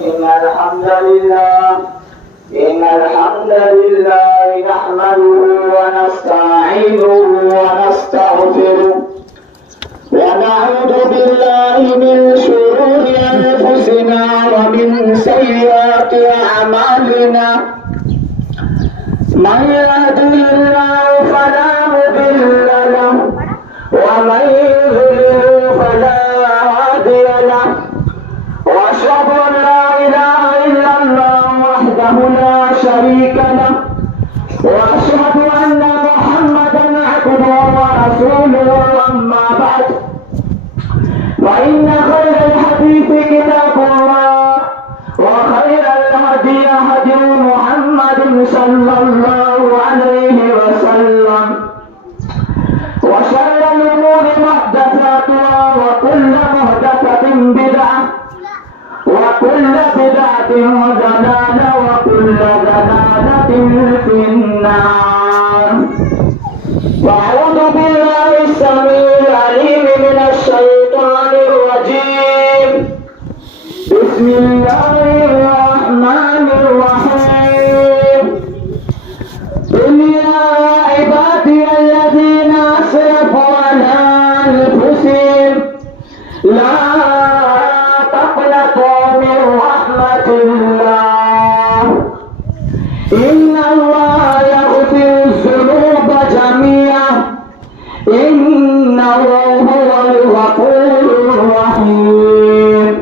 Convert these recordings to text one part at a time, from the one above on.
إن الحمد لله نحمده ونستعينه ونستغفره ونعوذ بالله من شرور أنفسنا ومن سيئات أعمالنا من يهده الله فلا مضل له ومن يضلل فلا هادي له وأشهد أن لا إله إلا الله وحده لا شريك له وأشهد أن محمدا عبده ورسوله أما بعد فإن خير الحديث كتاب الله وخير الهدي هدي محمد صلى الله عليه وسلم وشر الأمور محدثاتها وكل محدثة بدعة وكل بدعة ضلالة وكل ضلالة في النار. وأعوذ بالله السميع العليم من الشيطان الرجيم. بسم الله الرحمن الرحيم. قل يا عبادي الذين أسرفوا على أنفسهم لا تقنطوا من رحمة الله إن الله يغفر الذنوب جميعا إنه هو الغفور الرحيم.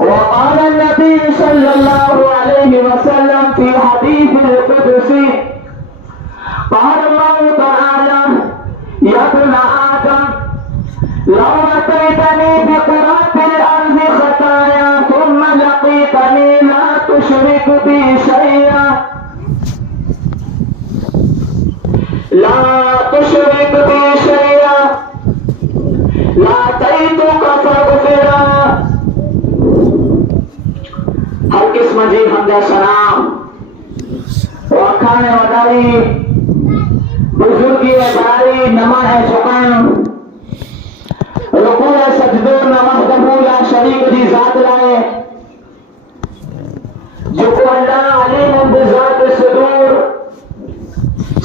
وقال النبي صلى الله عليه وسلم في حديث القدسي قال الله تعالى يا ابن آدم لو أتيتني بقراب الأرض خطايا ثم لقيتني لا تشرك بي شيئا لأتيتك فاغفرا. ہر قسم جی حمد سلام وقان وداری بزرگی باری نماز چکان رکوع سجدو نوحدہ لا شریک دی ذات لائے جو کو اللہ علیم بذات صدور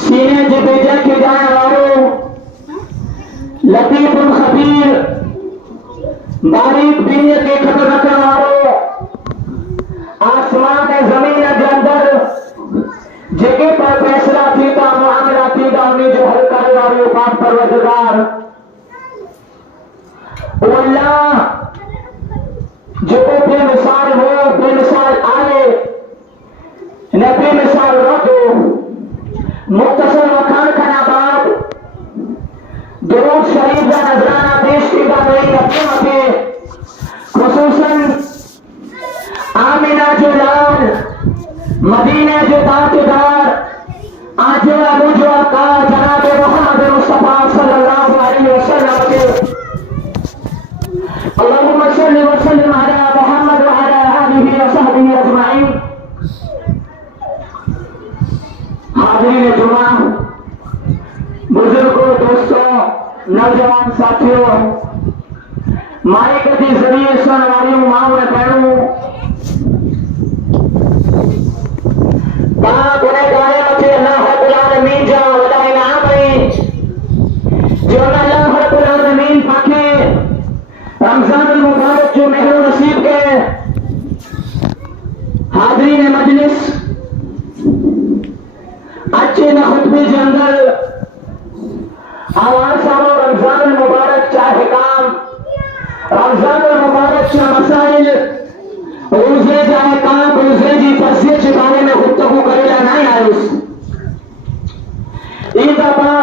سینے جی بیجے کی جائے وارو لطیف خبیر باریک بینیت کی خبر رکھنے وارو آسمان زمین کے اندر جگہ پر فیصلہ تھیتا معاملہ تھیتا انہیں جو حل کرے وارو پاک پروردگار اللہ جو بے مثال ہو بے مثال آئے نہ بے مثال رکھ ہو مختصر وقان کھنا بعد درود شریف کا نذرانہ پیش کی گئی اپنے کے خصوصاً آمینہ جو لال مدینہ جو تاجدار آج جو کا جناب محمد مصطفیٰ صلی اللہ علیہ وسلم کے اللهم صل وسلم على محمد وعلى آله وصحبه أجمعين. حاضرین جمعہ بزرگوں دوستوں نوجوان ساتھیوں مائک کے ذریعے سننے والی ماں نے پڑھوں پاک انہیں گائے بچے اللہ رب العالمین جا ودا انعام ہے جو اللہ رب العالمین پاکے رمضان المبارک جو مہر و نصیب کے حاضرین مجلس اچھے نہ خطبے کے اندر آواز آو رمضان المبارک چاہے کام رمضان المبارک چاہ مسائل روزے چاہے کام روزے جی فصیح کے بارے میں گفتگو کرے یا نہیں آئے اس عید ابا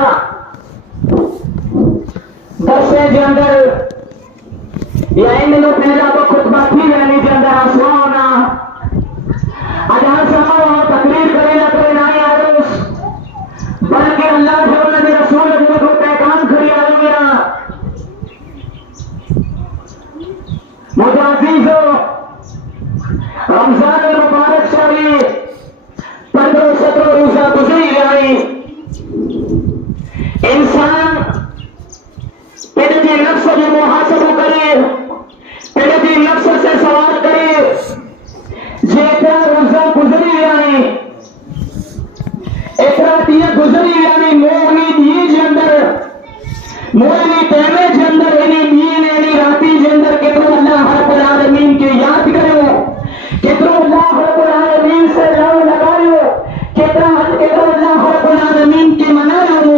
دسے کے اندر یا ان دنوں پہلا تو خطبہ تھی رہنی کے اندر آسمان ہونا اجہاں سماؤ اور تقریر کرے نہ کرے نہ آئے اس بلکہ اللہ جو نبی رسول جو کو پیغام کھڑی آئے میرا مجھے عزیزو رمضان المبارک شریف 15-17 روزہ گزری آئی انسان پہلے نفس جو محاسبہ کرے پہلے نفس سے سوال کرے राती गुजरी यानी मोहनी दिए जे अंदर मोहनी तहमे जे अंदर इनी दीन इनी राती जे अंदर केतरो अल्लाह रब्बुल आलमीन के याद करो केतरो अल्लाह रब्बुल आलमीन से लव लगायो केतरो अल्लाह रब्बुल आलमीन के मनायो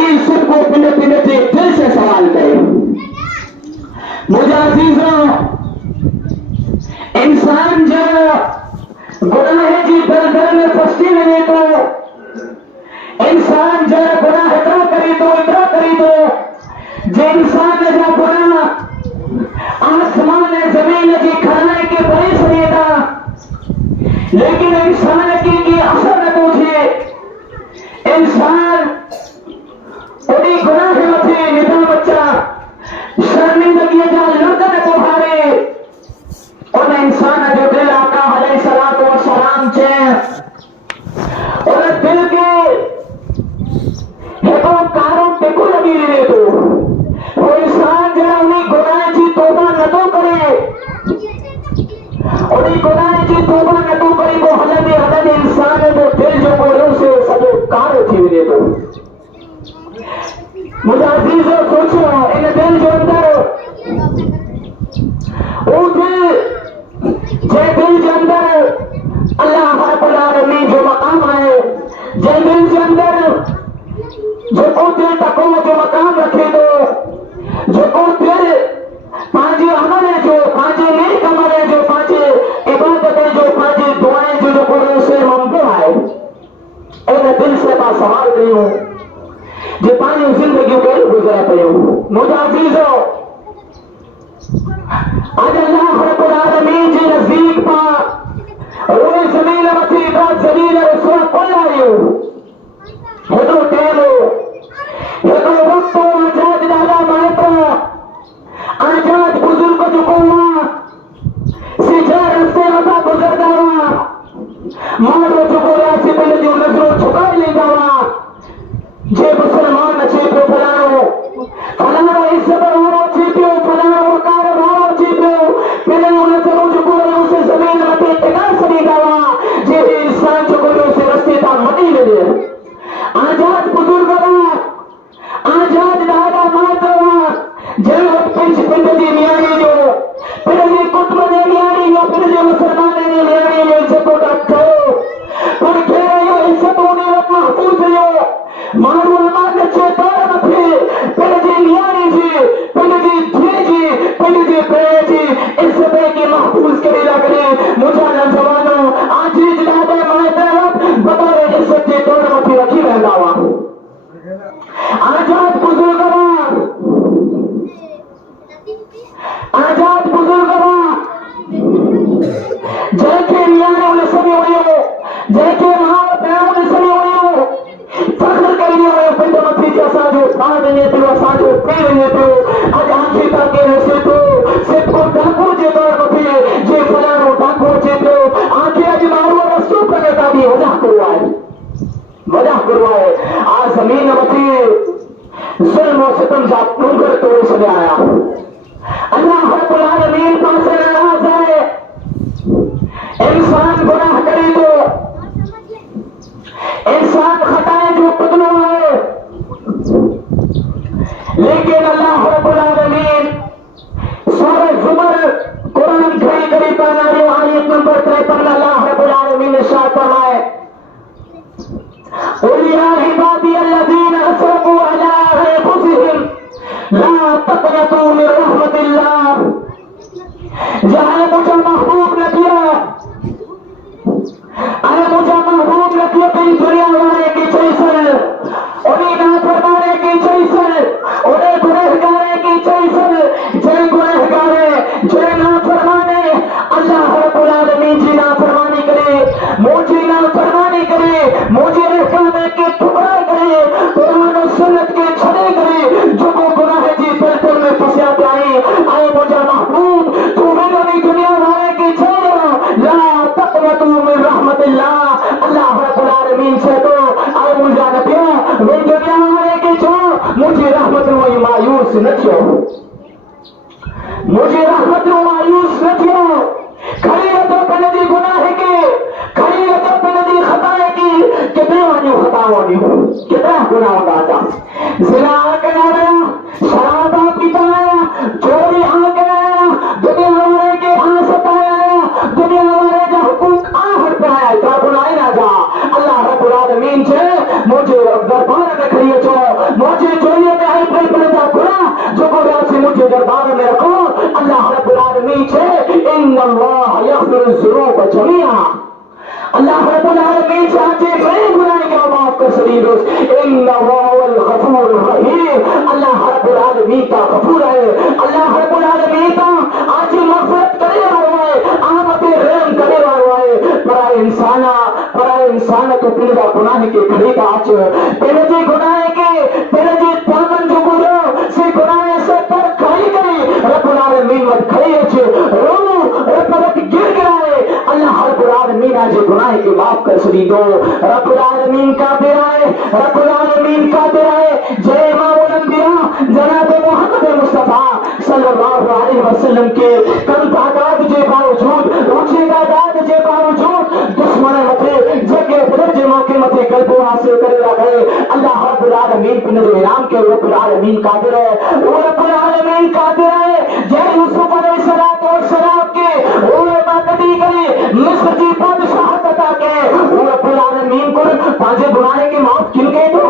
इस सबको पिंड पिंड से दिल से सवाल करो मुझे अजीजों इंसान जब गुनाह की दलदल में फंसती रहे तो इंसान जब गुनाह इतना करी तो जो इंसान ने जब गुनाह आसमान जमीन की खराने के बड़े सनेदा लेकिन इंसान की असर न पूछे इंसान उड़ी गुनाह मथे निदा बच्चा शर्मिंदगी जा लड़न को हारे और इंसान जो दिल आका अलैहिस्सलातु वस्सलाम चे और दिल के हेको कारो टेको लगी रहे तो वो इंसान जरा उन्हीं गुनाह की तौबा न तो करे उन्हीं गुनाह की तौबा न तो करे वो हलद इंसान है वो दिल जो बोले उसे सजो कारो थी रहे तो मुझे अजीजों सोचो इन दिल जो अंदर वो दिल के अंदर अल्लाह रब्बुल आलमीन जो मकाम है जे दिल के अंदर जो को दिल तको जो मकाम रखे तो जो को दिल पांच अमल है जो पांच नेक अमल है जो पांच इबादत है जो पांच दुआएं जो कोई से ममबू है और दिल से बात सवाल नहीं हूं जो पानी जिंदगी को गुजरा पे मुझे अजीजों आज अल्लाह रब्बुल आलमीन जी नजदीक पा रोए जमीन मथी बात जमीन रसूल कोई आयो हेदो टेलो हेदो वक्त आजाद दादा मात्र आजाद बुजुर्ग जो कोवा सीधा रस्ते मथा गुजरदा मारो जो कोया से पहले जो नजरों झुका लेगा जे मुसलमान नचे पे फलानो इस पर हो चीपियो फलानो कार हो चीपियो पहले उन्हें चलो जो कोई उसे जमीन मते टिका सनी गावा जे इंसान जो कोई उसे रस्ते ता मटी ले आजाद बुजुर्ग आजाद दादा माता जे पिंच पिंड दी नियाणी जो पहले कुतुब ने नियाणी जो पहले मुसलमान ने नियाणी जो जको डको पर खेरे यो इज्जत होने महफूज यो मारू अमान चे तोड़ मथे पहले जी नियाणी जी पहले जी थे जी पहले जी प्रे जी इस पे की महफूज करे लगने मुझे नौजवानों आज ही जनाबे मायते बतौर इज्जत के तोड़ मथे रखी रहना हुआ आजाद बुजुर्गवा जैके नियाणे उन्हें सभी हुई जैके महावत उन्हें सभी हुई फख्र करिए और पिंड मथी के असाजो पाण वञे पियो असाजो पी वञे पियो अॼु आंखी ताके ॾिसे थो सिर्फ़ को डाको जे दौर मथे जे फलाणो डाको अचे पियो आंखी अॼु माण्हू रस्तो करे था बि वजह करो आहे आज ज़मीन मथे ज़ुल्म और सितम जा डूंगर तोड़े छॾिया आया अल्लाह रब्बुल आलमीन पासे नाराज़ आहे इंसान गुनाह करे तो इंसान खताएं जो बदलो है लेकिन अल्लाह रब्बुल आलमीन सूरह ज़ुमर कुरान खड़ी करी पानारी आयत नंबर 53 अल्लाह रब्बुल आलमीन ने इरशाद फरमाया क़ुल या इबादी अल्लज़ीना असरफ़ू अला अनफुसिहिम ला तक़नतू मिन रहमतिल्लाह जहां मुझे महबूब ने किया अरे मुझे महबूब ने किया तेरी दुनिया वाले की चैसल उन्हें ना फरमाने की चैसल उन्हें गुनहगारे की चैसल जय गुनहगारे जय ना फरमाने अल्लाह रब्बुल आलमीन जी ना फरमानी करे मुझे ना फरमानी करे मुझे रहकाने के टुकड़ा करे कुरान और सुन्नत के छड़े करे जो को गुनाह जी बिल्कुल में फंसा पाए आए मुझे महबूब तू मेरी दुनिया वाले की छोड़ो ला तक़नतू मिन रहमतिल्लाह अल्लाह रब्बुल आलमीन से तो आए मुझे न पियो वे दुनिया वाले की छोड़ मुझे रहमत में मायूस न थियो मुझे रहमत में मायूस न थियो खड़ी रतो पनदी गुनाह की खड़ी रतो पनदी खता की कि मैं वाली खता गुनाह होता जिना आके ना आया शराब पीता आया चोरी आके आया दुनिया वाले के आसत आया दुनिया वाले का हुकूक आहर पे आया तो बुलाए ना जा अल्लाह रब्बुल आलमीन से मुझे दरबार में खड़ी छो मुझे चोरी में आई पे पड़ता गुना जो गुना से मुझे दरबार में रखो अल्लाह रब्बुल आलमीन से इन्नल्लाह यग़फिरु ज़ुनूब जमीआ अल्लाह रब्बुल आलमीन से आज मैं गुनाह का माफ कर सदीदोस इन्नहु हुवल गफूर रहीम अल्लाह रब्बुल आलमीन का गफूर है अल्लाह रब्बुल आलमीन का आज मग़फ़िरत करे वाला है आमत रहम करे वाला है परा इंसान तो पिला गुनाह के खड़ी का आज पहले जी गुनाह के पहले जी पावन जो गुरो से गुनाह से पर खड़ी करे रब्बुल आलमीन मत खड़ी है रो रब्बक गिर गया है अल्लाह रब्बुल आलमीन आज गुनाह के माफ कर सदी दो रब्बुल आलमीन का दिराए रब्बुल आलमीन का दिराए जय इमामुल अंबिया जनाब मोहम्मद मुस्तफा सल्लल्लाहु अलैहि वसल्लम के कम तादाद के बावजूद ऊंची तादाद के बावजूद दुश्मन मथे जगह दर्जे मौके मथे कल्बो हासिल करे गए अल्लाह रब्बुल आलमीन के नजर इनाम के रब्बुल आलमीन कादिर है वो रब्बुल आलमीन कादिर है जय यूसुफ अलैहिस्सलाम के वो बाकदी करे मिस्र की बादशाहत अता के वो रब्बुल आलमीन को पांचे गुनाह के माफ किन के दो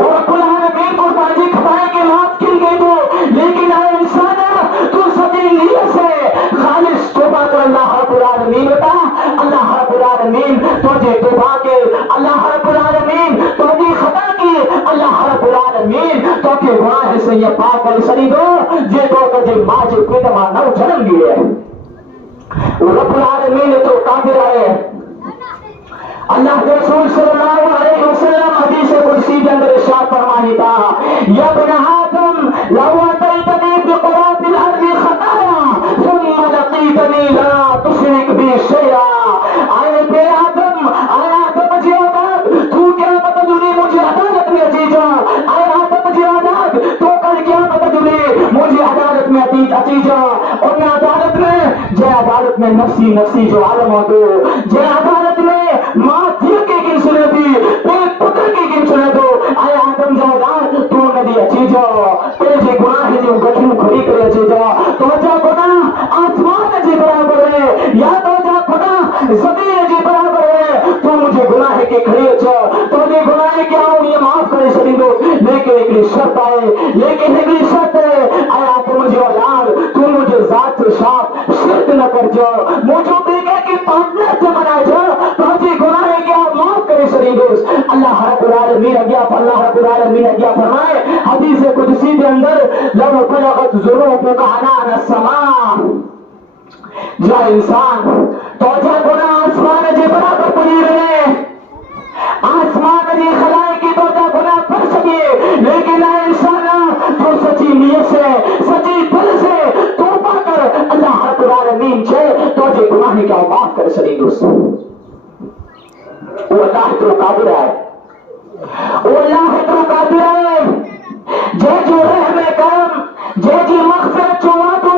वो रब्बुल आलमीन को पांचे खताएं के माफ किन के दो लेकिन आए इंसान तू सच्ची नीयत से खालिस तौबा कर अल्लाह रब्बुल आलमीन बता अल्लाह रब्बुल आलमीन तुझे तौबा के अल्लाह रब्बुल आलमीन तुझे खता की अल्लाह रब्बुल आलमीन तो के गुनाह से ये पाक कर सदी दो जे तो कजे माज पेटमा नव जन्म दिए वो रब्बुल आलमीन तो कादिर है अल्लाह के रसूल सल्लल्लाहु अलैहि वसल्लम हदीस कुर्सी के अंदर इरशाद फरमाता या इब्न आदम लव अतैतनी बिक़ुरातिल अर्ज़ि खताया थुम्मा लक़ीतनी ला तुशरिक बी शैआ आए बे आदम आया आदम जी औलाद तू क्या मत दुनी मुझे अदालत में अजीजा आए आदम जी औलाद तो कल क्या मत दुनी मुझे अदालत में अजीजा और मैं अदालत में जय अदालत में नफ्सी नफ्सी जो आलम हो दो जय अदालत में माँ दिल के किन सुने दी पेट पुत्र के किन सुने दो आए आदम जो औलाद तू नदी अजीजा तेरे जे गुनाह है जो गठू खड़ी करे अजीजा तो जा गुनाह आसमान जी बराबर है या तो जा गुनाह ज़मीन जी बराबर है तू मुझे गुनाह के खड़ी अच्छा तो मुझे गुनाह क्या हो ये माफ करे सदी दो लेकिन एक शर्त है लेकिन एक शर्त है आया तो मुझे औलाद तू मुझे जात से साफ शिरक न कर जाओ मुझे देखे कि पार्टनर से बना जाओ तो मुझे गुनाह क्या माफ करे सदी दो अल्लाह रब्बुल आलमीन अगिया फरमाए हदीस कुदसी के अंदर लव बलगत ज़ुनूबुका अनान समा जा इंसान तो जा गुनाह आसमान के बराबर पड़ी रहे आसमान की खदाई की तो जा गुनाह कर सके लेकिन इंसान तो सच्ची नीयत से सच्ची दिल से तौबा कर अल्लाह रब्बुल आलमीन से तो जे गुनाह क्या माफ कर सके दोस्तों वो अल्लाह तो कादिर है वो अल्लाह तो कादिर है जे जो रहम करम जे जी मग़फ़िरत जो वादो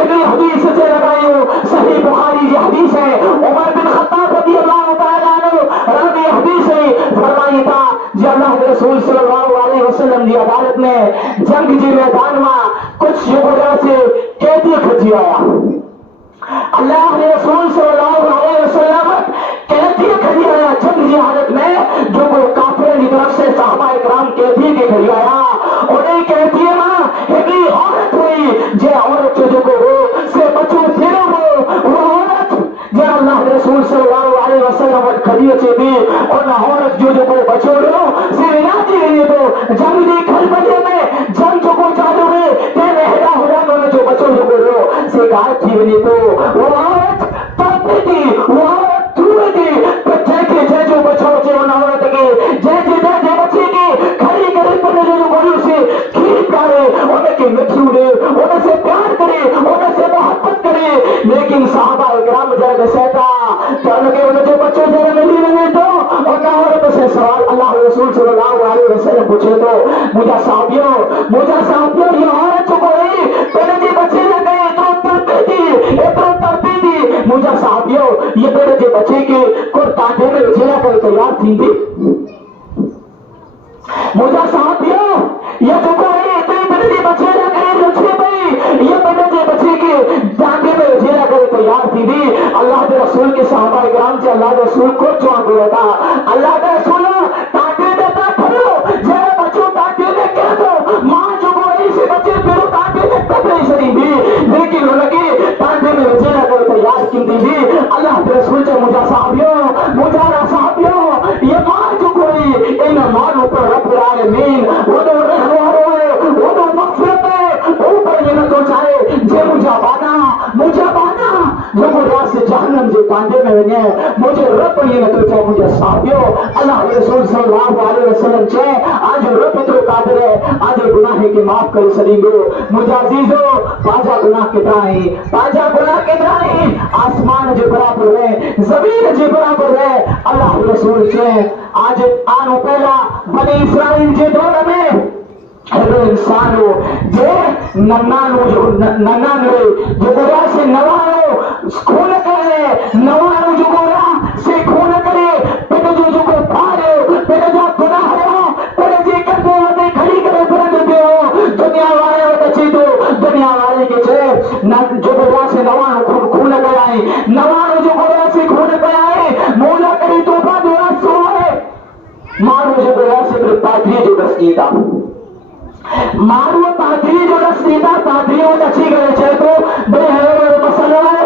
अगली हदीस से लगायो सही बुखारी की हदीस है उमर बिन खत्ताब रज़ियल्लाहु तआला अन्हु रावी हदीस है फरमाया था जे अल्लाह के रसूल सल्लल्लाहु अलैहि वसल्लम की अदालत में जंग के मैदान में कुछ युवकों से कैदी खची आया अल्लाह के रसूल सल्लल्लाहु अलैहि वसल्लम कैदी खड़ी आया जंग की हालत में जो को काफिर की तरफ से सहाबा इकराम कैदी के खड़ी आया और एक कैदी में एक औरत हुई जे औरत जो को हो से बचो फिरो हो वो औरत जे अल्लाह के रसूल सल्लल्लाहु अलैहि वसल्लम खड़ी चे दी और ना औरत जो को बचो रो से इलाजी रही तो जंग की खलबले में जंग जो को चालू है ते रहदा हुदा में जो बचो जो को रो से गायब थी बनी तो वो औरत तड़पी थी वो औरत टूटी थी बच्चे के जे जो बचो जे ना औरत के जे बच्चे की खड़ी करे पर जो बोली उसे ठीक करे उनके मिठी उड़े उनसे प्यार करे उनसे मोहब्बत करे लेकिन साहबा इकराम जरा सहता तो उनके उनके बच्चों जरा मिली नहीं तो और ना औरत से सवाल अल्लाह रसूल सल्लल्लाहु अलैहि वसल्लम पूछे तो मुझे साहबियों ये औरत जो कोई पहले जी बच्चे लग गए तो तड़पी थी मुझे साहबियों ये पहले जी बच्चे के को तांडे में जेला कर तैयार थी मुझा साथियों ये जो कोई इतनी बड़ी बचेरा करे लुच्चे भाई ये बड़े बच्चे के दांगे में जेरा करे तैयार थी भी अल्लाह के रसूल के सहाबा इकराम से अल्लाह के रसूल को चौंक गया था। अल्लाह के रसूल तांगे में ता खड़ो जरा बच्चों तांगे में कह दो मां जो कोई से बच्चे फिर तांगे में कपड़े सरी भी लेकिन वो लगे तांगे में जेरा करे तैयार की भी अल्लाह के रसूल से मुझा साहबियों ये मां जो कोई इन मानों पर रब आलमीन वो तो रहवारो है वो तो मगफिरत है ऊपर ये न तो चाहे जे मुझा बाना जो मुझा से जहन्नम जे कांडे में वने मुझे रब ये न तो चाहे मुझे साथियों अल्लाह के रसूल सल्लल्लाहु अलैहि वसल्लम चे आज रब तो कादिर है आज गुनाह के माफ कर सदींगो मुझा अजीजो पाजा गुनाह के त्राई आसमान जे बराबर है जमीन जे बराबर है अल्लाह के रसूल चे आज आनो पहला बनी इस्राइल जे दौर में हर इंसानो जे नन्नानो जो गोरा से नवानो खून करे नवानो जो गोरा से खून करे पेट जो को पारे पेट जो गुनाह हो पेट जे कर दो ते खड़ी करे बरन दे हो दुनिया वाले बच्चे तो दुनिया वाले के छे न जो गोरा से नवानो खून कराए नवानो जो गोरा से खून कराए मौला करी तोबा दुआ सोए मारो जो गोरा से पादरी जो रसीदा मारो पादरी जो रसीदा पादरी वो अच्छी करे छे तो बड़े है मसला है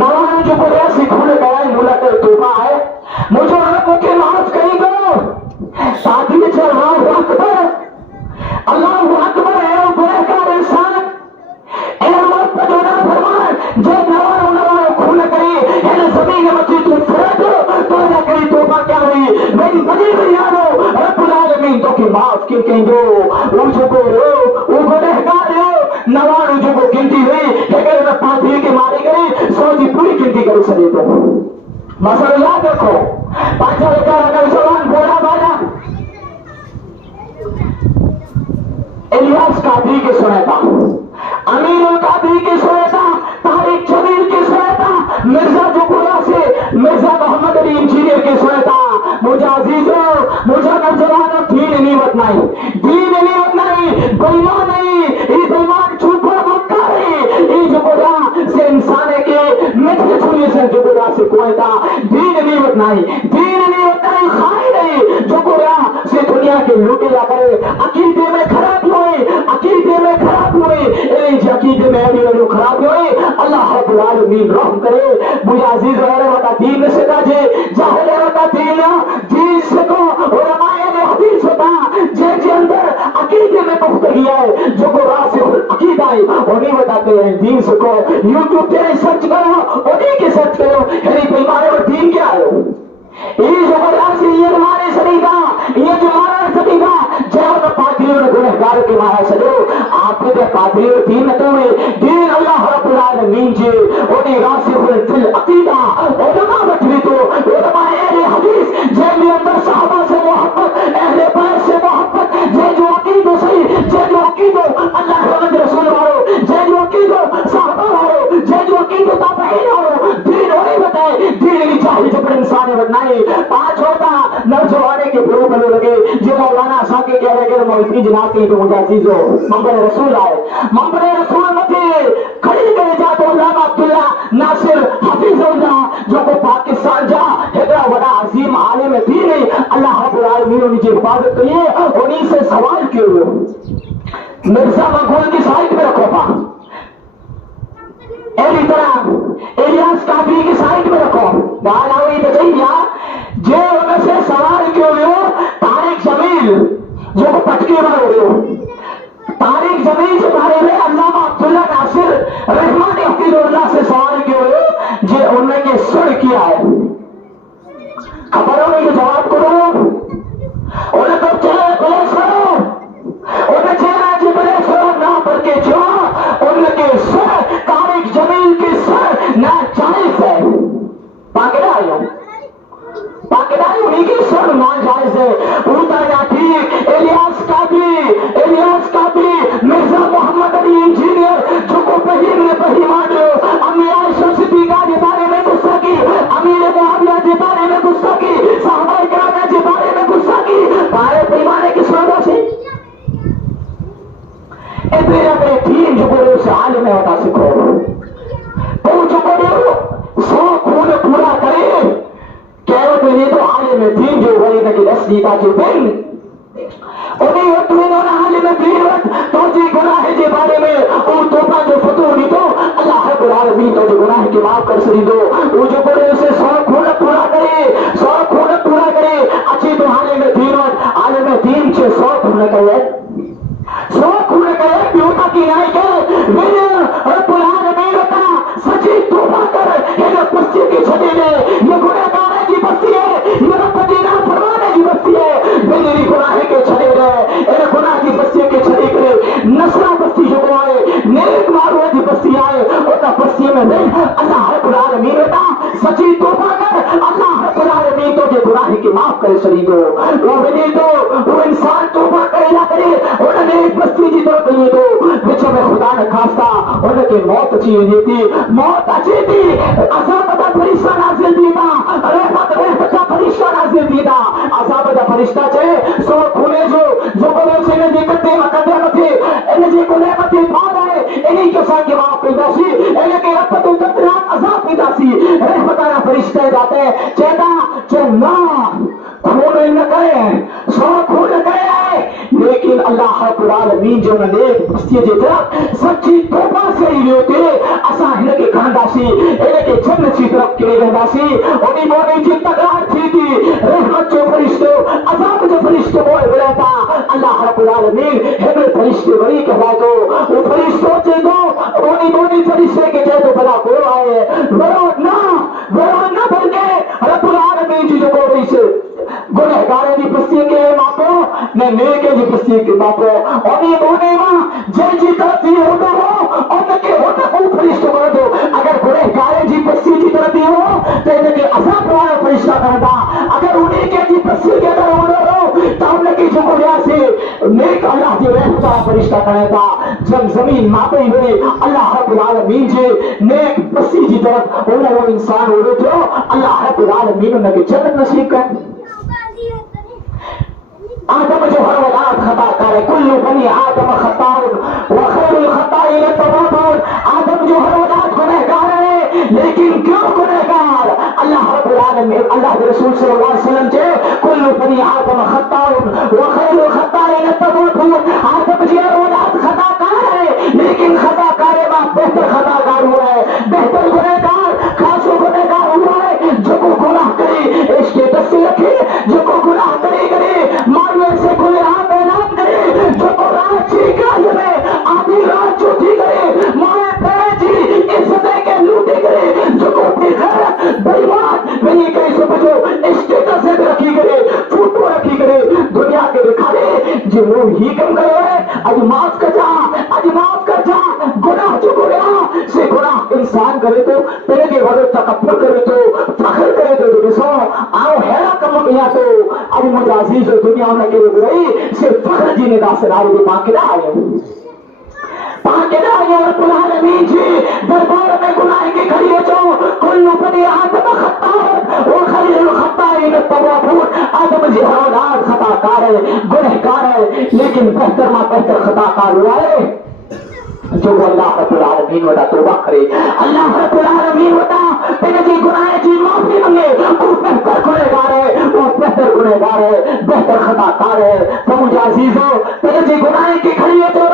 नवानो जो गोरा से खून कराए मौला करी तोबा है मुझे आपको के माफ करी दो पादरी छे अल्लाहु अकबर है वो गुनहगार इंसान मत पजोना फरमान जे नवानो खून करे है जमीन में तू फरद तो ना करी तोबा क्या हुई मेरी बड़ी यारो रब्बुल आलमीन तो की माफ के कहियो वो जो को वो गुनहगार हो नवानो जो को गिनती हुई अगर मैं पादरी के मारी गई सौ जी पूरी गिनती कर सके तो मसला याद रखो पांच अगर जवान बोला बाजा इलियास कादरी के सुनेता अमीरुल कादरी के सुनेता तारिक जमील के सुनेता मिर्जा जुगुला से मिर्जा मोहम्मद अली इंजीनियर के सुनेता मुझे अजीजों मुझे नौजवान दीन नहीं बदनाई बेईमान नहीं ये बेईमान छुपा मक्का नहीं ये जुगुला से इंसान के मित्र छुए से जुगुला से कोयता दीन नहीं बदनाई खाई नहीं जुगुला से दुनिया के लुटेरा करे अकीदे में खराब हुए अकीदे में अली खराब हुए अल्लाह रब्बुल आलमीन रहम करे मुझे अजीज रहने वाला दीन से ताजे जाहिर रहता दीन से को उलमाए ने हदीस होता जे अंदर अकीदे में पुख्तगी है जो को रासिख अकीदा है उन्हीं बताते हैं दीन से को यूट्यूब पे सर्च करो उन्हीं के सर्च करो हेरी बेईमान और दीन क्या है ये जो बरासी ये हमारे सदीदा ये जो हमारा सदीदा जब पादरियों ने गुनहगार के माया सदो आपके दे पादरियों दीन तो दीन अल्लाह रब्बुल आलमीन जे उन्हें रासिखुल फिल अकीदा उलमा बतवी तो उलमा अहले हदीस जे भी अंदर सहाबा से मोहब्बत अहले बैत से मोहब्बत जे जो अकीदो सही जे जो अकीदो अल्लाह के रसूल वालो जे जो अकीदो सहाबा वालो जे जो अकीदो ताबईन वालो दीन उन्हें बताए दीन की चाहिए जब इंसान बनाए पांच होता नौजवाने के ग्रुप में लगे जो मौलाना साके कह रहे कि मौलवी जनाब के तो मुझे चीजों मंबर रसूल आए मंबर रसूल मते खड़ी करे जा तो अल्लामा अब्दुल्ला नासिर हफीजुल्लाह जो को पाकिस्तान जा हेदरा बड़ा अजीम आलिम दीन है अल्लाह रब्बुल आलमीन उनकी हिफाजत करिए उन्हीं से सवाल किए मिर्जा मकबूल की साइड में रखो पा एली तरह इलियास कादरी की साइड में रखो बाल आई बचैया जे उनसे सवाल क्यों हो तारिक जमील जो पटके मारो हो तारिक जमील से बारे में अल्लामा अब्दुल्ला नासिर रहमान हफीजुल्लाह से सवाल क्यों हो जे उन्होंने सुन किया है खबरों में जवाब करो उन्हें तो चले बलेस करो उन्हें चेहरा जी बलेस करो تسلیتا جو بن انہیں اتوینون عالم دیرت تو جی گناہ جے بارے میں اور توبہ جو فتح نہیں تو اللہ رب العالمین تو جو گناہ کی معاف کر سری دو وہ جو کرے اسے 100 کھولت پورا کرے 100 کھولت پورا کرے اچھی تو عالم دیرت عالم دین چھے 100 کھولنے کرے 100 کھولنے کرے پیوتا کی نائی کے میرے رب العالمین ہوتا سچی توبہ کر یہ بستی کی چھتے نے یہ گناہ دارے کی بستی ہے یہ رب دینا فرمانے کی بستی ہے میری گناہ کے چھتے رہے اے گناہ کی بستی کے چھتے کرے نصرہ بستی جو آئے نیک مارو کی بستی آئے ہوتا بستی میں نہیں اللہ رب العالمین ہوتا سچی توبہ کر اللہ رب العالمین تو یہ گناہ کی معاف کرے شریک ہو وہ بنی تو وہ انسان توبہ کرے نہ کرے انہوں نے ایک بستی کی طرف نہیں تو بچوں میں خدا نے خواستہ انہوں کی موت اچھی نہیں تھی موت اچھی تھی عذاب دا فرشتہ نازل دیتا رحمت کا فرشتہ نازل دیتا عذاب دا فرشتہ چاہے سو کھولے جو بولے سے انہیں دیکھتے مکندے مطے انہیں جی کھولے مطے بھاگ آئے انہیں کسان کی معاف پیدا سی انہیں کے رب تو دردناک عذاب پیدا سی رحمت کا فرشتہ جاتے چہتا چہنا کھولے نہ کرے سو کھولے گئے لیکن اللہ رب العالمین جو نیک بستی جی طرف سچی توبہ سے ہی ہوتے اسا انہیں کے کھانڈا سی انہیں کے جنت سی طرف کے رہنا سی انہیں مولی جی تقرار تھی تھی رحمت جو فرشتو عذاب جو فرشتو بوئے بلیتا اللہ رب العالمین ہمیں فرشتے بڑی کہوا دو وہ فرشتوں چے دو انہیں فرشتے کے چے دو بلا کو آئے برو نہ بن گئے رب العالمین جی جو کو رہی سے گنہگارے دی بستی کے ماپو نہ نیکے دی بستی کے ماپو انہیں دونے ماں جن جی طرفی ہوتا ہو انہیں کے ہوتا کو فرشتوں کر دو اگر گنہگارے جی بستی کی طرفی ہو تو انہیں کے عذاب والا فرشتہ کرتا اگر انہیں کے جی بستی کے طرف ہو تو انہیں کی جو گنیا سے نیک اللہ جی رحمت والا فرشتہ کرتا جب زمین ماپی ہوئی اللہ رب العالمین جی نیک بستی کی طرف انہیں وہ انسان ہو رہے جو اللہ رب العالمین انہیں کے جنت نصیب کر آدم جو ہر ولاد خطا کرے کل بنی آدم خطاؤن وخیر الخطائین التوابون آدم جو ہر ولاد گنہگار ہے لیکن کیوں گنہگار اللہ رب العالمین اللہ کے رسول صلی اللہ علیہ وسلم سے کل بنی آدم خطاؤن وخیر الخطائین التوابون آدم جو ہر ولاد خطا کار ہے لیکن خطا کارے میں بہتر خطا کار ہوا ہے بہتر گنہگار خاصو گنہگار ہوا ہے جو کو گناہ کرے اس کے دستے رکھے جو کو گناہ کرے سے کھلے ہاتھ اعلان کرے جو کو رات چیک رہے میں آدھی رات چوٹی کرے مائے پہے جی عزت کے لوٹے کرے جو کو اپنی خیرت بیمان نہیں کہیں سے بچو اسٹیٹس سے رکھی کرے فوٹو رکھی کرے دنیا کے دکھانے جو وہ ہی کم کرے اج معاف کر جا گناہ جو گناہ سے گناہ انسان کرے تو تیرے کے وقت تکبر کرے تو فخر کرے تو بسو آؤ حیرہ کم کیا تو اب مجھے عزیز دنیا میں کے رہی صرف فخر جینے دا سناری بھی پاکدہ آئے رب العالمین جی دربار میں گناہ کی کھڑی ہو جو کل بنی آدم خطاؤن وخیر الخطائین التوابون آدم جی ہر اولاد خطا کار ہے گنہگار ہے لیکن بہتر ماں بہتر خطا کار ہوا ہے جو اللہ رب العالمین ودا توبہ کرے اللہ رب العالمین ودا تیرے جی گناہ جی معافی مانگے وہ بہتر گنہگار ہے وہ بہتر گنہگار ہے بہتر خطا کار ہے تو مجھے عزیزو تیرے جی گناہ کی کھڑی ہے تو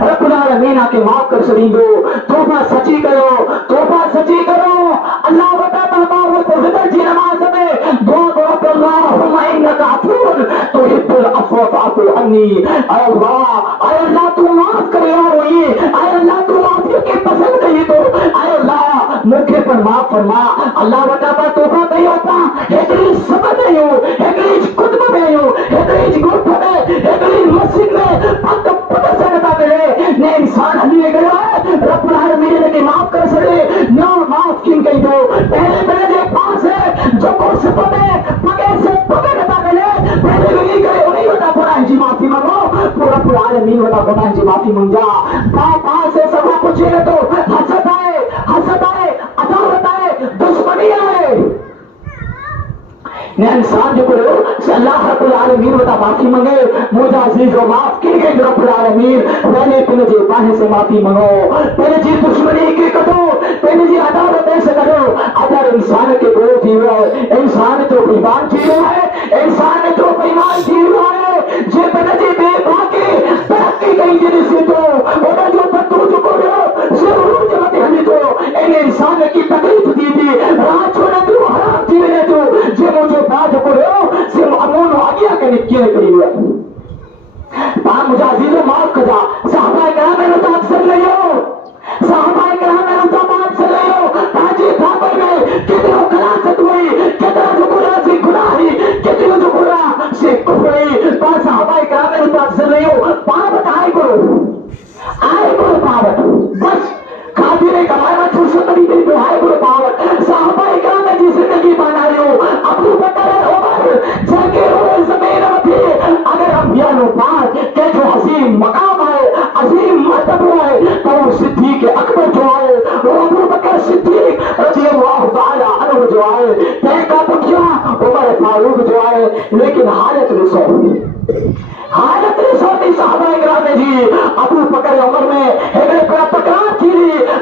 رب العالمین آ کے معاف کر سکیں دو توبہ سچی کرو اللہ ودا بابا وہ تو حضر جی نماز میں دعا کرو کہ اللہم انکا عفون تحب العفو فاعف عنی اے اللہ تو معاف کرے ہوئی اے اللہ تو معافی کے پسند نہیں تو اے اللہ مجھے پر معاف فرما اللہ ودا با توبہ نہیں ہوتا ایکلی سبت نہیں ہو ایکلی کتب نہیں ہو ایکلی گروپ میں ایکلی مسجد میں پتہ سکتا ملے نے انسان ہمیے گیا ہے رب العالمین نے معاف کر سکے نہ معاف کن کہیں دو پہلے میرے پاس ہے جو کو سبت ہے پکے سے پکے نتا ملے پہلے بھی نہیں گئے انہیں ودا گناہ جی معافی مانگو پورا العالمین ودا گناہ جی معافی مانگا پاپا سے سب پوچھے تو حسد آئے عداوت آئے دشمنی آئے نے انسان جو کرو سے اللہ رب العالمین ودا معافی مانگے مجھے عزیز و معاف کی گئی رب العالمین پہلے تینے جی باہیں سے معافی مانگو پہلے جی دشمنی کی کرو پہلے جی عداوت ایسے کرو اگر انسان کے گروہ تھی ہوئے انسان جو ایمان تھی ہوئے انسان جو نے انسان کی تکلیف دی تھی راہ چھوڑے تو حرام تھی نے تو جے مجھے باج کو رہو صرف امون و آگیا کے نکیے کری ہوئے پاک مجھے عزیز و معاف کجا صحابہ کرام میں رتا اکثر نہیں ہو صحابہ کرام میں رتا اکثر نہیں ہو پاجی تھاپر میں کتنے ہو خلاصت ہوئی کتنے جو گناہ سے گناہ ہی کتنے جو گناہ سے کفری پاک صحابہ کرام میں رتا اکثر نہیں ہو پاوت آئے کرو پاوت بس کھاتی نے کمایا فرصت نہیں تھی تو آئے کرو پاوت صحابہ کرام میں جی زندگی بنائی ہو ابو بکر عمر جنگی روئے زمین تھی اگر انبیاء نو پاک کہ جو عظیم مقام ہے عظیم مرتبہ ہے تو وہ صدیق اکبر جو ہے وہ ابو بکر صدیق رضی اللہ تعالی عنہ جو ہے تیکا پکیا عمر فاروق جو ہے لیکن حالت رسول صحابہ کرام جی ابو بکر عمر میں ایک تکرار تھی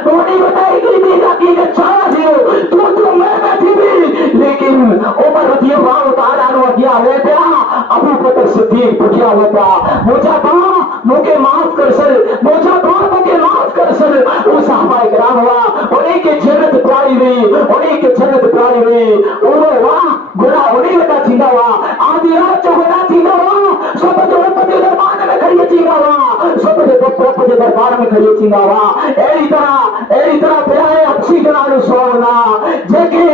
تو نہیں بتائی گئی تھی حقیقت چھایا تھی تو میں تھی بھی لیکن عمر رضی اللہ تعالی عنہ کیا ہوئے تھا ابو بکر صدیق پکیا ہوا تھا مجھے کہا مجھے معاف کر سر مجھے کہا مجھے معاف کر سر وہ صحابہ کرام ہوا انہیں کے جنت پیاری ہوئی انہیں کے جنت پیاری ہوئی انہوں وہاں گناہ انہیں بتا چیندہ ہوا آدھی رات جو گناہ چیندہ ہوا سب جو رپتی دربان میں کھڑی چیندہ ہوا سب جو رپتی دربان میں کھڑی چیندہ ہوا ایری طرح پیارے اپسی جنال سونا جیکے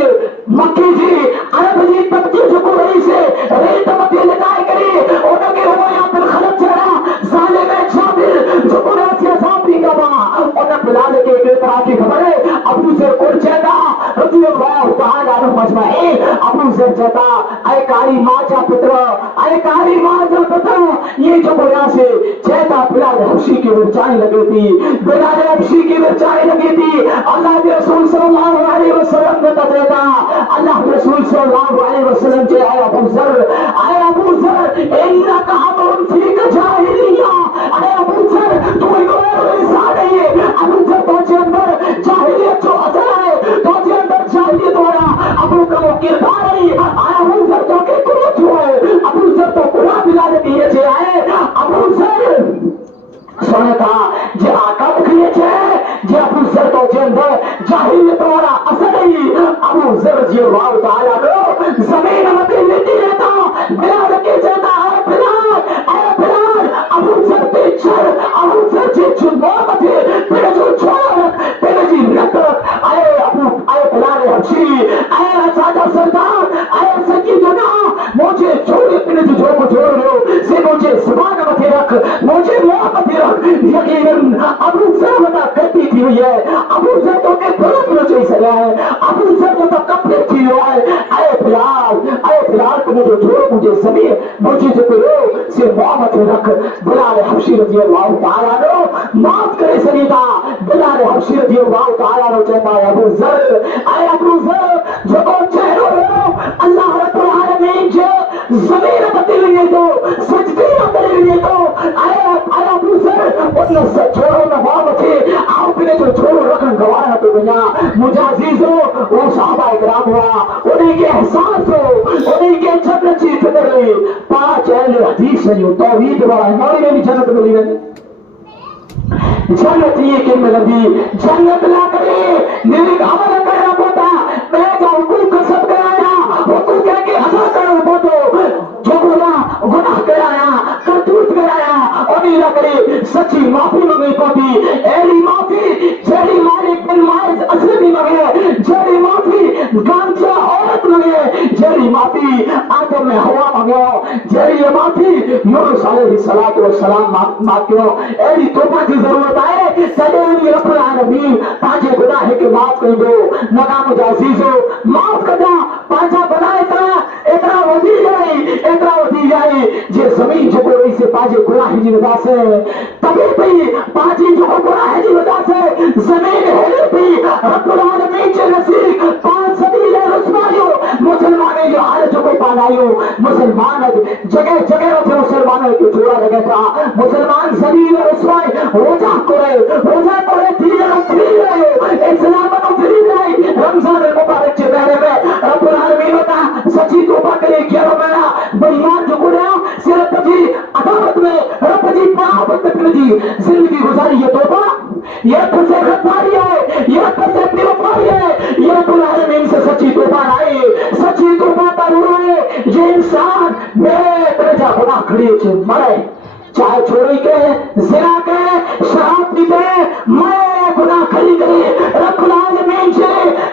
مکی جی عرب جی تبتی جکو رہی سے رہی تبتی لٹائی کری انہوں کے رویا پر خلق چڑھا ظالم شابر جکو رہا سی عذاب بھی گوا انہوں بلال کے ایک طرح کی خبر ہے ابو سے کور چہتا رضی اللہ تعالی عنہ مجمعین ابو سے چہتا اے کاری ماں جا پتر یہ جو بنا سے چہتا بلال حبشی کی مرچائی لگی تھی بلال حبشی کی مرچائی لگی تھی اللہ رسول صلی اللہ علیہ وسلم نے بتایا اللہ رسول صلی اللہ علیہ وسلم کے اے ابو ذر انک امر فیک جاہلیہ اے ابو ذر تو انسان ہے ابو ذر تو اندر جاہلیت جو اثر ہے تو اندر جاہلیت ہو رہا ابو کا وہ کردار ہے ابو ذر تو کے قوت ہوا ہے ابو ذر تو قرآن دلانے کے لیے آئے ابو ذر سنے تھا جی آقا بکریے چھے جی ابو ذر تو اندر جاہلیت ہو رہا اثر ہے ابو ذر جی اللہ تعالیٰ لو زمین مطلب لیتی رہتا بلال کے جاتا اے بلال ابو ذر تے چھر ابو ذر جی چھنبا مطے پیڑے جو چھوڑا رکھ پیڑے جی نکرک اے بلال حبشی اے سادہ سردار اے سکی جنا مجھے چھوڑے پیڑے جو چھوڑ رہے ہو سے مجھے زبان مطے رکھ مجھے موہ مطے رکھ یقیناً ابو ذر مطا کرتی تھی ہوئی ہے ابو ذر تو کے بڑا کلو چاہی سکا ہے ابو ذر مطا کپڑے تھی ہوا ہے اے بلال کو مجھے چھوڑو مجھے زمین مجھے جو کرو سے محمد رکھ بلال حبشی رضی اللہ تعالیٰ عنہ معاف کرے سریدہ بلال حبشی رضی اللہ تعالیٰ عنہ چاہتا ہے ابو ذر جو کو چہرو ہو اللہ رب العالمین جو زمین بدل لیے تو سجدے بدل لیے تو اے ابو ذر انہوں سے چھوڑو نہ محمد ہے آپ نے جو چھوڑو رکھن گوانا تو دنیا مجھے عزیز ہو وہ صحابہ اکرام ہوا انہیں کے احساس ہو انہیں کے جنت چیز فکر لی پانچ اہل حدیث ہے جو توحید والا ہے مولی میں بھی جنت ملی ہے جنت یہ کہ ملدی جنت لا کرے نیک عمل کرنا پوتا میں جو حقوق سب کرایا حقوق ہے کہ ادا کرنا پوتو جو گناہ کرایا کرتوت کرایا انہیں لا کرے سچی معافی مانگی پوتی ایلی معافی جیڑی مالک بن مائز اسلمی مانگے جیڑی معافی گانچہ عورت مانگے جیڑی معافی آدم میں ہوا مانگے جیڑی معافی یونس علیہ السلام مانگے ایلی توبہ کی ضرورت آئے سلیمی رب العالمین پانچے گناہ کے معاف کر دو مقام عزیز ہو معاف کر دا پانچا گناہ اتنا وزی جائی جی زمین جو کوئی سے پانچے گناہ جی ودا سے تبھی بھی پانچی جو گناہ جی ودا سے زمین ہلی بھی رب العالمین چے نصیق پانچ سبیل رسمائیو مسلمانے جو حالت جو کوئی پانائیو مسلمان جگہ ہوتے مسلمانوں کی جوڑا لگے تھا مسلمان سبیل رسمائی روجہ کرے دین فری رہے اسلام فری رہے رمضان المبارک چے مہینے میں رب العالمین ہوتا سچی توبہ کرے کیا میرا بریان جو کریا صرف جی عدالت میں رب جی محبت میں جی زندگی گزاری یہ توبہ یہ پھر سے غداری ہے یہ پھر سے اپنی وفا गुनाह घड़ी च मरे, चाहे चोरी के, जिना के, शराब पीते, मैं गुनाह खड़ी करे रब्बुल आलमीन से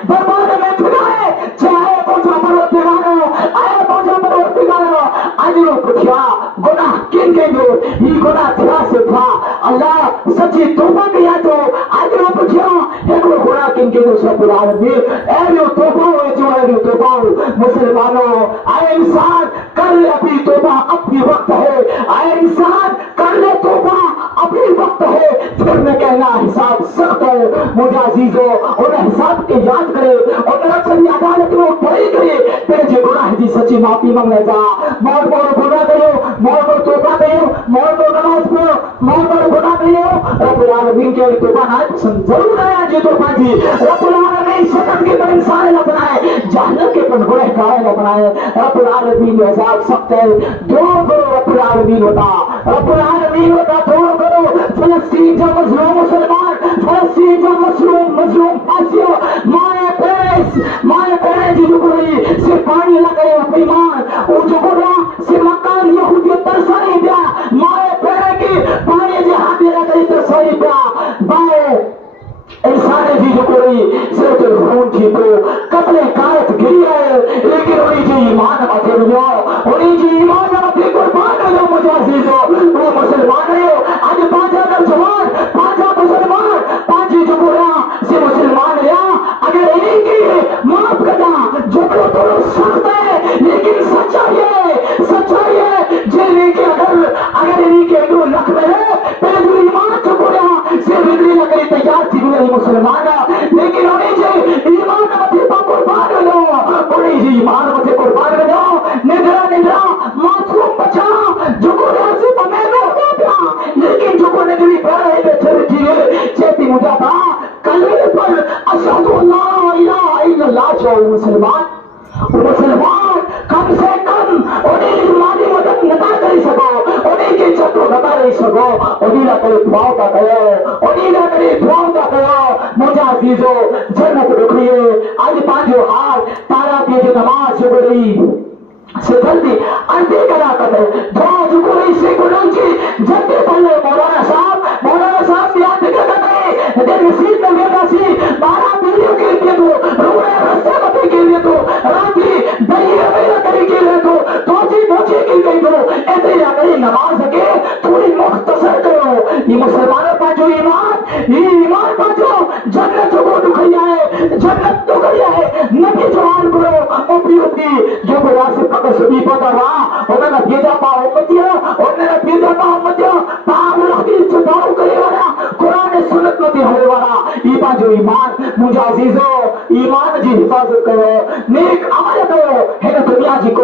बर्बाद में ठुकाए, चाहे बोझा परवरदिगारो, आए बोझा परवरदिगारो, आदिरो पुछिया गुनाह किन के दो, ये गुनाह थिया से था, अल्लाह सच्ची तौबा किया तो आदिरो पुछिया हेकड़ो गुनाह किन के दो रब्बुल आलमीन, एरियो तौबा हो जो एरियो तौबा हो मुसलमानों, आए इंसान कर ले अभी तौबा, अभी वक्त है, आए इंसान कर ले तौबा, अभी वक्त है, फिर मैं कहना हिसाब सख्त है, मुझे अजीजों और हिसाब के याद करे और मेरा सभी अदालत में उठाई करे, तेरे जो गुनाह जी सच्ची माफी मांगने जा, मोर मोर गुनाह करो, मोर मोर तौबा करो, मोर मोर नमाज पढ़ो, मोर मोर गुनाह करो, रब्बुल आलमीन के लिए तौबा ना पसंद जरूर है जी तौबा जी, रब्बुल आलमीन शैतान के पर इंसान न बनाए, जहन्नम के पर गुनहगार न बनाए, रब्बुल आलमीन अज़ाब सख्त है, दुआ करो रब्बुल आलमीन होता, रब्बुल आलमीन होता, दुआ करो फलस्तीन जो मजलूम मुसलमान, फलस्तीन जो मजलूम फासियों, माए पेरेस जो कोई से पानी लगे बेईमान, वो जो बोला से मकान यहूदी तरसाई दिया, माए पेरे की पानी जे हाथी लगे तरसाई दिया, बाए इंसान जी जो कोई सिर्फ खून थी तो कपड़े कारत गिरी है, लेकिन उन्हीं जी ईमान मत लो, उन्हीं जी ईमान मत कुर्बान लो मुझे अजीजों, वो मुसलमान हो आज पांच अगर जवान पांच मुसलमान पांच जो बोला से मुसलमान या अगर इन्हीं की माफ करना जो तो सख्त है, लेकिन सच्चाई है जिन्हीं के अगर इन्हीं के अंदर लख में है पहले ईमान जो बोला से बिगड़ी लकड़ी तैयार थी मुसलमान, लेकिन उन्हीं जी ईमान मत कुर्बान लो, उन्हीं जी ईमान मत कुर्बान लो, निद्रा मासूम बचा जो को ऐसे बमेलो हो गया, लेकिन जो को निगरी पड़े बैठे थी चेती मुझाता कलमे पर अशहदु अल्ला इलाहा इल्लल्लाह जो मुसलमान कम से कम उन्हीं माली मदद नता कर सको, उन्हीं के चक्र नता रही सको, उन्हीं ना करे दुआओं का कहो, उन्हीं ना करे दुआओं का कहो, मुझे अजीजों जन्नत रुकिए आज पांचों हाथ तारा की जो नमाज जो बोली से जल्दी अंधे करा करे, दुआ जो कोई से गुलांची जल्दी पढ़े मौलाना साहब याद कर करे, देख सीट में बैठा सी 12 बिल्लियों के लिए तो रोए रास्ते बते के लिए तो राती दही अवेला करे के लिए तो पहुंचे के लिए तो ऐसे या कहीं नमाज के थोड़ी मुख्तसर करो, ये मुसलमानों का जो ईमान का जो जन्नत को दुखैया है, जन्नत तो गया है नबी जवान करो उपयोगी जो बड़ा से पकड़ सभी पता रहा उन्होंने भेजा पाओ मतिया पागल हकील चुनाव करे वाला कुरान सुन्नत में हरे वाला ईमा जो ईमान मुझे अजीजों ईमान जी हिफाजत करो, नेक अमल करो, है ना दुनिया जी को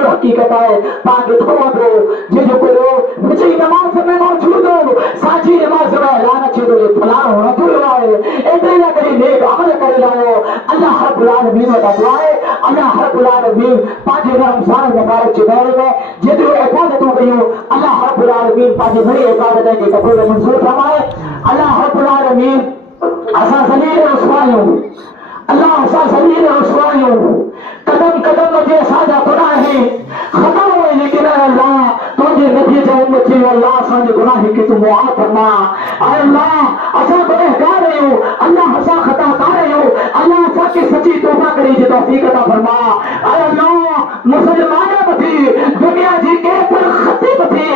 हकीकत है ताकि थोड़ा दो जो करो मुझे नमाज में मौजूद हो साची नमाज में लाना चाहिए फला होना तो है ऐसे ना करी नेक अमल कर लाओ, अल्लाह रब्बुल आलमीन का दुआ है, अल्लाह रब्बुल आलमीन पांच रमजान मुबारक चुनाव में जितनी इबादत हो गई हो अल्लाह रब्बुल आलमीन पांच बड़ी इबादतें की कबूल मंजूर फरमाए, अल्लाह रब्बुल आलमीन असा जलील रुसवाइयों अल्लाह असा जलील रुसवाइयों कदम कदम मुझे साजा गुनाह है खता हुए, लेकिन अल्लाह तुझे नबी जो उम्मती अल्लाह साजे गुनाह की तू मुआफ फरमा, अल्लाह असा गुनहगार रहे हो, अल्लाह असा खता कर रहे हो, अल्लाह असा की सच्ची तौबा करी जो तौफीक अता फरमा, अल्लाह मुसलमानों बथी दुनिया जी के पर खती बथी,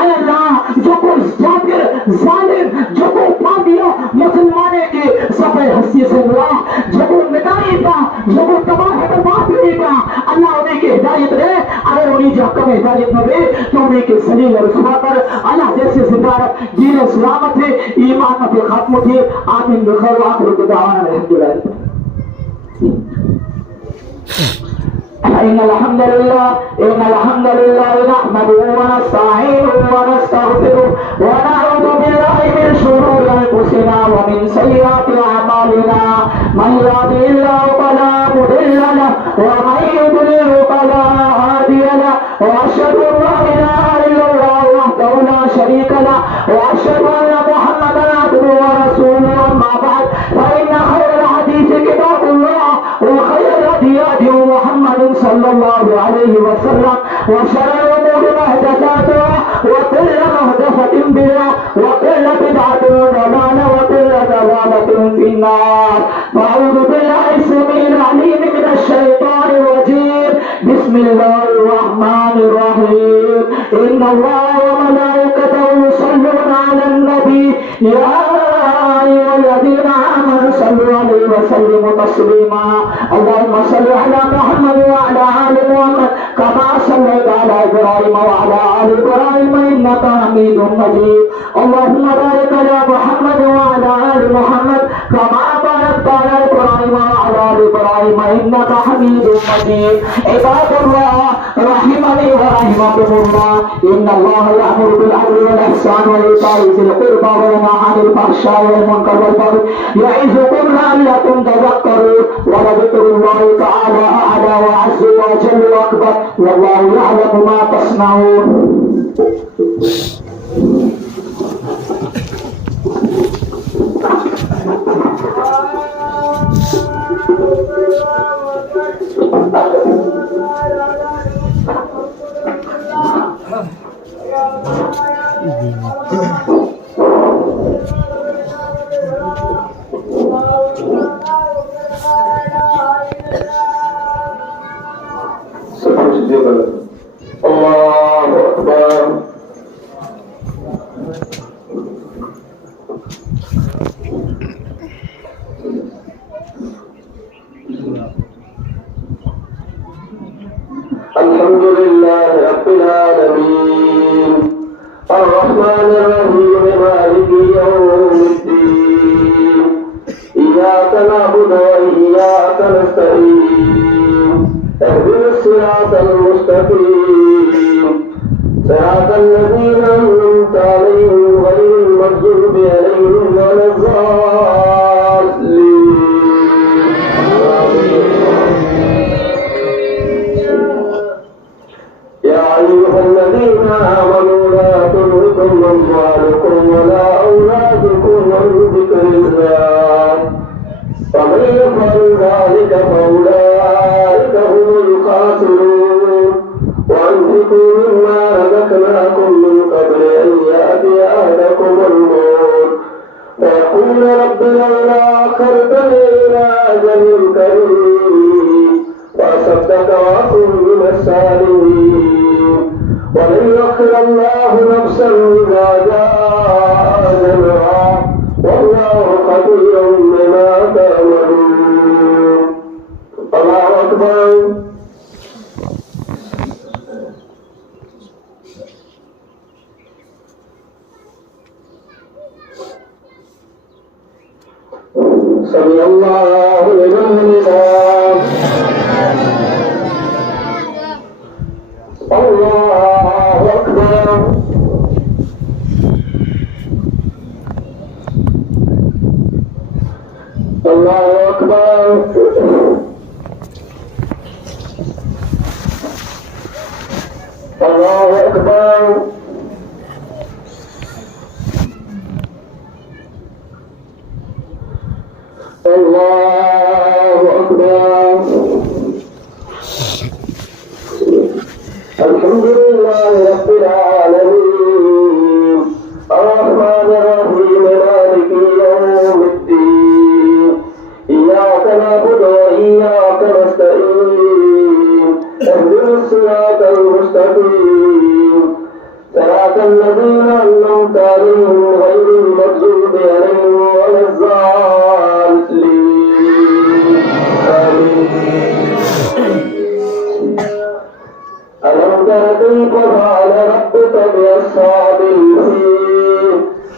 अल्लाह जो को जाबिर जालिम जो को पापिया मुसलमाने के सफे हस्ती से मिला जो को मिटाई था जो को तबाह बर्बाद करेगा, अल्लाह उन्हीं की हिदायत दे, अगर उन्हीं जो हक़ में हिदायत न दे तो उन्हीं के सलील और रसवा पर अल्लाह जैसे जिंदारत जीने सलामत है ईमान में खत्म थे आमीन बखैर आखिर दुआना अल्हम्दुलिल्लाह। إن الحمد لله نحمده ونستعينه ونستغفره ونعوذ بالله من شرور أنفسنا ومن سيئات أعمالنا، من يهده الله فلا مضل له ومن يضلل فلا هادي له، وأشهد أن لا إله إلا الله وحده لا شريك له، وأشهد أن محمدا عبده ورسوله، أما بعد فإن خير الحديث كتاب الله وخير الهدي هدي محمد صلى الله عليه وسلم، وشر الأمور محدثاتها وكل محدثة بدعة وكل بدعة ضلالة وكل ضلالة في النار. أعوذ بالله السميع العليم من الشيطان الرجيم. بسم الله الرحمن الرحيم. إن الله وملائكته يصلون على النبي يا أيها الذين آمنوا صلوا عليه وسلموا تسليما. اللهم صل على محمد وعلى آل محمد كما صليت على إبراهيم وعلى آل إبراهيم إنك حميد مجيد. اللهم بارك على محمد وعلى آل محمد كما باركت على إبراهيم وعلى آل إبراهيم إنك حميد مجيد. عباد الله رحمني ورحمكم الله. إن الله يأمر بالعدل والإحسان وإيتاء ذي القربى وينهى عن الفحشاء والمنكر والبغي يعظكم لعلكم تذكرون. ولذكر الله تعالى أعلى وأعز وأجل وأكبر والله يعلم ما تصنعون. الله أكبر. الحمد لله رب العالمين الرحمن الرحيم مالك يوم الدين. إياك نعبد وإياك نستعين. اهدنا الصراط المستقيم صراط الذين أنعمت عليهم غير المغضوب عليهم ولا الضالين. يا أيها الذين آمنوا لا تلهكم أموالكم ولا أولادكم عن ذكر الله ومن يفعل ذلك فأولئك هم الخاسرون. وأنفقوا مما رزقناكم من قبل أن يأتي أحدكم الموت فيقول رب لولا أخرتني إلى أجل قريب وأصدق وأكن من الصالحين. ولن يؤخر الله نفسا إذا جاء أجلها والله خبير بما تعملون. الله أكبر. سمع الله لمن حمده. الله أكبر. الله أكبر. الله أكبر. الله أكبر. الحمد لله رب العالمين الرحمن الرحيم مالك يوم الدين. إياك نعبد وإياك نستعين. اهدنا الصراط المستقيم صراط الذين أنعمت عليهم غير المغضوب عليهم ولا الضالين. آمين. ألم تر كيف فعل ربك بأصحاب الفيل؟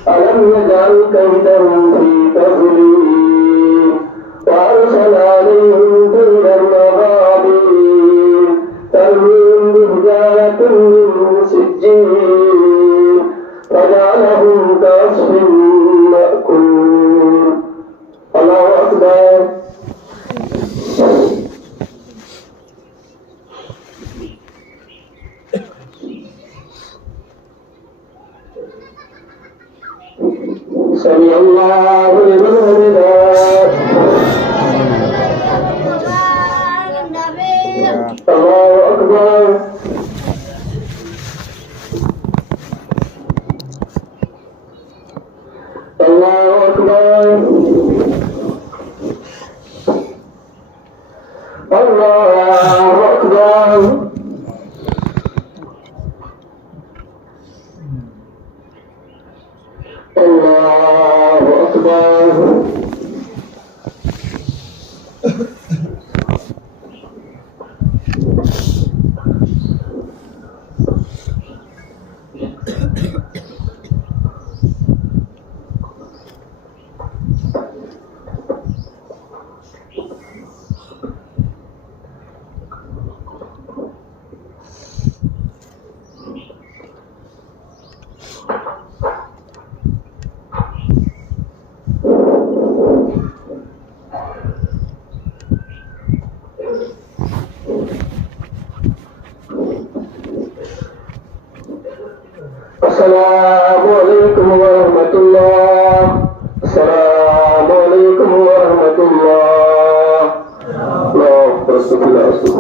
ألم يجعل كيدهم في تضليل وأرسل عليهم طيرا أبابيل ترميهم بحجارة من سجيل فجعلهم كعصف مأكول. الله أكبر. سمع الله لمن حمده. الله أكبر. الله أكبر. السلام عليكم ورحمة